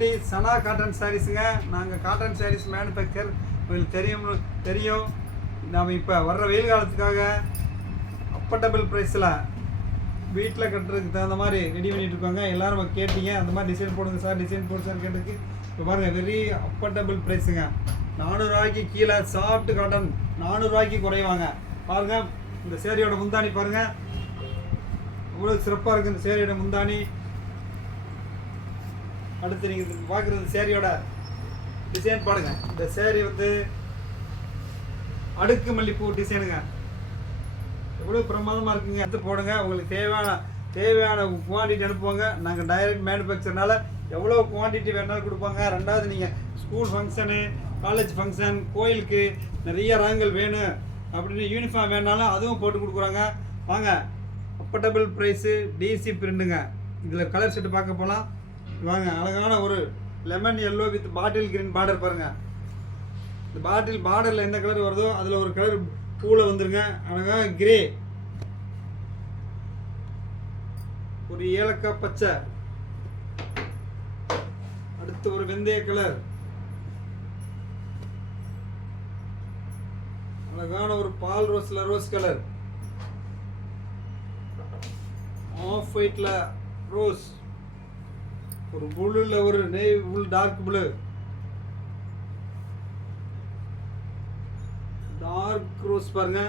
Quality சனா cotton சாரீஸுங்க. நாங்கள் cotton saris manufacture உங்களுக்கு தெரியும். நாம் இப்போ வர்ற வெயில் காலத்துக்காக அஃபோர்டபுள் ப்ரைஸில் வீட்டில் கட்டுறதுக்கு தகுந்த மாதிரி ரெடி பண்ணிகிட்டு இருக்காங்க. எல்லோரும் கேட்டீங்க அந்த மாதிரி டிசைன் போடுங்க சார், டிசைன் போடு சார் கேட்டதுக்கு இப்போ பாருங்கள் வெரி அஃபோர்டபுள் ப்ரைஸுங்க. 400 ரூபாய்க்கு கீழே சாஃப்ட் காட்டன் 400 ரூபாய்க்கு குறைவாங்க. பாருங்கள் இந்த சேரீயோட முந்தானி பாருங்கள், இவ்வளோ சிறப்பாக இருக்குது இந்த சேரீயோட முந்தானி. அடுத்து நீங்கள் பார்க்குறது சேரீயோட டிசைன் பாருங்க. இந்த சேரீ வந்து அடுக்கு மல்லிப்பூ டிசைனுங்க, எவ்வளோ பிரமாதமாக இருக்குங்க. எடுத்து போடுங்க. உங்களுக்கு தேவையான குவான்டிட்டி அனுப்புவாங்க. நாங்கள் டைரக்ட் மேனுஃபேக்சர்னால எவ்வளோ குவான்டிட்டி வேணாலும் கொடுப்பாங்க. ரெண்டாவது நீங்கள் ஸ்கூல் ஃபங்க்ஷனு, காலேஜ் ஃபங்க்ஷன், கோயிலுக்கு நிறைய ரகங்கள் வேணும் அப்படின்னு யூனிஃபார்ம் வேணாலும் அதுவும் போட்டு கொடுக்குறாங்க. வாங்க, அஃபோர்டபுள் ப்ரைஸு, டிசி பிரிண்டுங்க. இதில் கலர் செட்டு பார்க்க போகலாம் வாங்க. அழகான ஒரு lemon yellow with bottle green border பாருங்கள். இந்த பாட்டில் பார்டரில் எந்த கலர் வருதோ அதில் ஒரு கலர் பூவில் வந்துருங்க. அழகாக கிரே, ஒரு ஏலக்காய் பச்சை, அடுத்து ஒரு வெந்தய கலர், அழகான ஒரு பால் ரோஸ்ல ரோஸ் கலர், ஆஃப் ஒயிட்ல ரோஸ், ஒரு ப்ளூல ஒரு navy dark blue, dark rose பாருங்க.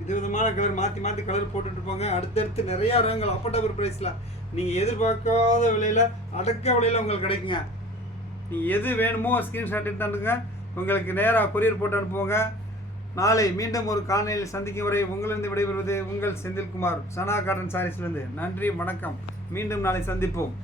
இது விதமான கலர் மாற்றி கலர் போட்டுட்டு போங்க. அடுத்தடுத்து நிறையா ரகங்கள் அஃபோர்டபுள் ப்ரைஸில் நீங்கள் எதிர்பார்க்காத விலையில் அடக்க விலையில் உங்களுக்கு கிடைக்குங்க. நீங்கள் எது வேணுமோ ஸ்க்ரீன்ஷாட் எடுத்து அனுப்புங்க, உங்களுக்கு நேராக கொரியர் போட்டு அனுப்புவோங்க. நாளை மீண்டும் ஒரு காணொலியில் சந்திக்கும் வரை உங்களிருந்து விடைபெறுவது உங்கள் செந்தில்குமார், சனா காட்டன் சாரீஸ்லேருந்து. நன்றி, வணக்கம். மீண்டும் நாளை சந்திப்போம்.